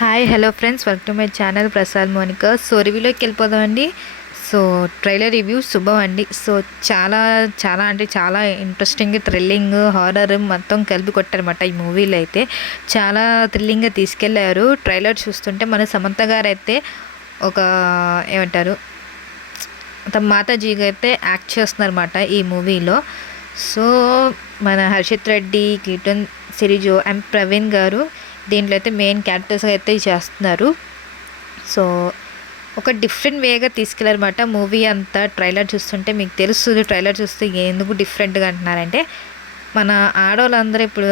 Hi hello friends, welcome to my channel Prasad Monika. So రివ్యూలోకి వెళ్ళిపోదామండి. So trailer review శుభం అండి. సో చాలా చాలా అంటే చాలా ఇంట్రెస్టింగ్, థ్రిల్లింగ్, హారర్ మొత్తం కలిపి కొట్టారన్నమాట. ఈ మూవీలో అయితే చాలా థ్రిల్లింగ్గా తీసుకెళ్లారు. ట్రైలర్ చూస్తుంటే మన సమంత గారు అయితే ఒక ఏమంటారు తమ మాతాజీగా అయితే యాక్ట్ చేస్తున్నారన్నమాట ఈ మూవీలో. సో మన హర్షిత్ రెడ్డి, కీర్తన్ సిరిజో అండ్ ప్రవీణ్ గారు దీంట్లో అయితే మెయిన్ క్యారెక్టర్స్గా అయితే చేస్తున్నారు. సో ఒక డిఫరెంట్ వేగా తీసుకెళ్ళారన్నమాట మూవీ అంతా. ట్రైలర్ చూస్తుంటే మీకు తెలుస్తుంది, ట్రైలర్ చూస్తే ఎందుకు డిఫరెంట్గా అంటున్నారంటే మన ఆడవాళ్ళందరూ ఇప్పుడు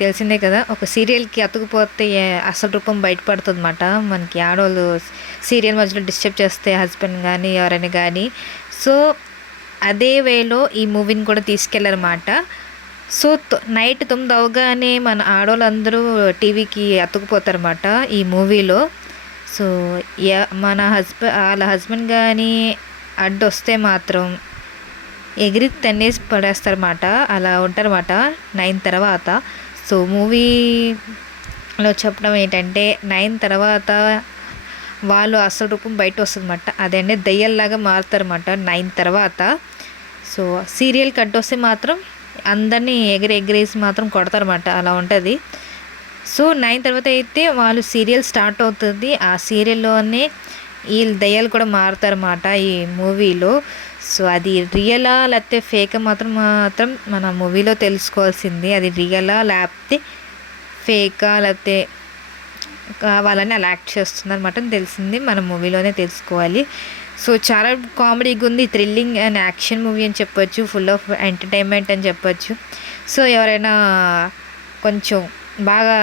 తెలిసిందే కదా, ఒక సీరియల్కి అతుకుపోతే అసలు రూపం బయటపడుతుంది అన్నమాట. మనకి ఆడవాళ్ళు సీరియల్ మధ్యలో డిస్టర్బ్ చేస్తే హస్బెండ్ కానీ ఎవరైనా కానీ, సో అదే వేలో ఈ మూవీని కూడా తీసుకెళ్లారన్నమాట. సో నైట్ 9 అవగానే మన ఆడవాళ్ళందరూ టీవీకి అతుక్కుపోతారన్నమాట ఈ మూవీలో. సో మన వాళ్ళ హస్బెండ్ కానీ అడ్డొస్తే మాత్రం ఎగిరి తన్నేసి పడేస్తారన్నమాట. అలా ఉంటారన్నమాట 9 తర్వాత. సో మూవీలో చెప్పడం ఏంటంటే 9 తర్వాత వాళ్ళు అసలు రూపం బయట వస్తుందన్నమాట. అదంటే దయ్యాల్లాగా మారుతారన్నమాట 9 తర్వాత. సో సీరియల్కి అడ్డొస్తే మాత్రం అందరినీ ఎగిరేసి మాత్రం కొడతారన్నమాట. అలా ఉంటుంది. సో 9 తర్వాత అయితే వాళ్ళు సీరియల్ స్టార్ట్ అవుతుంది. ఆ సీరియల్లోనే వీళ్ళు దయ్యాలు కూడా మారుతారన్నమాట ఈ మూవీలో. సో అది రియలా లేకపోతే ఫేకా మాత్రం మన మూవీలో తెలుసుకోవాల్సింది. అది రియలా లేకపోతే ఫేకా లేకపోతే కావాలని అలా యాక్ట్ చేస్తున్నారు అన్నమాట తెలిసింది మన మూవీలోనే తెలుసుకోవాలి. సో చాలా కామెడీగా ఉంది, థ్రిల్లింగ్ అండ్ యాక్షన్ మూవీ అని చెప్పొచ్చు, ఫుల్ ఆఫ్ ఎంటర్టైన్మెంట్ అని చెప్పొచ్చు. సో ఎవరైనా కొంచెం బాగా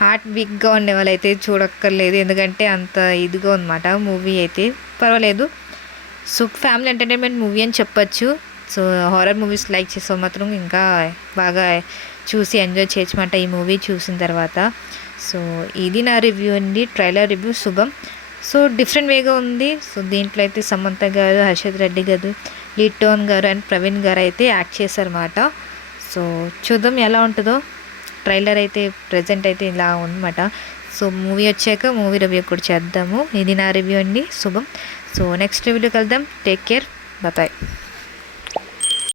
హార్ట్ వీక్గా ఉండే వాళ్ళైతే చూడక్కర్లేదు, ఎందుకంటే అంత ఇదిగా ఉందన్నమాట మూవీ అయితే. పర్వాలేదు, సో ఫ్యామిలీ ఎంటర్టైన్మెంట్ మూవీ అని చెప్పొచ్చు. సో హారర్ మూవీస్ లైక్ చేసే మాత్రం ఇంకా బాగా చూసి ఎంజాయ్ చేయొచ్చమాట ఈ మూవీ చూసిన తర్వాత. సో ఇది నా రివ్యూ అండి, ట్రైలర్ రివ్యూ శుభం. సో డిఫరెంట్ వేగా ఉంది. సో దీంట్లో అయితే సమంత గారు, హర్షిత్ రెడ్డి గారు, లీటోన్ గారు అండ్ ప్రవీణ్ గారు అయితే యాక్ట్ చేశారన్నమాట. సో చూద్దాం ఎలా ఉంటుందో. ట్రైలర్ అయితే ప్రజెంట్ అయితే ఇలా ఉందన్నమాట. సో మూవీ వచ్చాక మూవీ రివ్యూ కూడా చేద్దాము. ఇది నా రివ్యూ అండి, శుభం. సో నెక్స్ట్ రివ్యూలోకి వెళ్దాం. Take care, bye.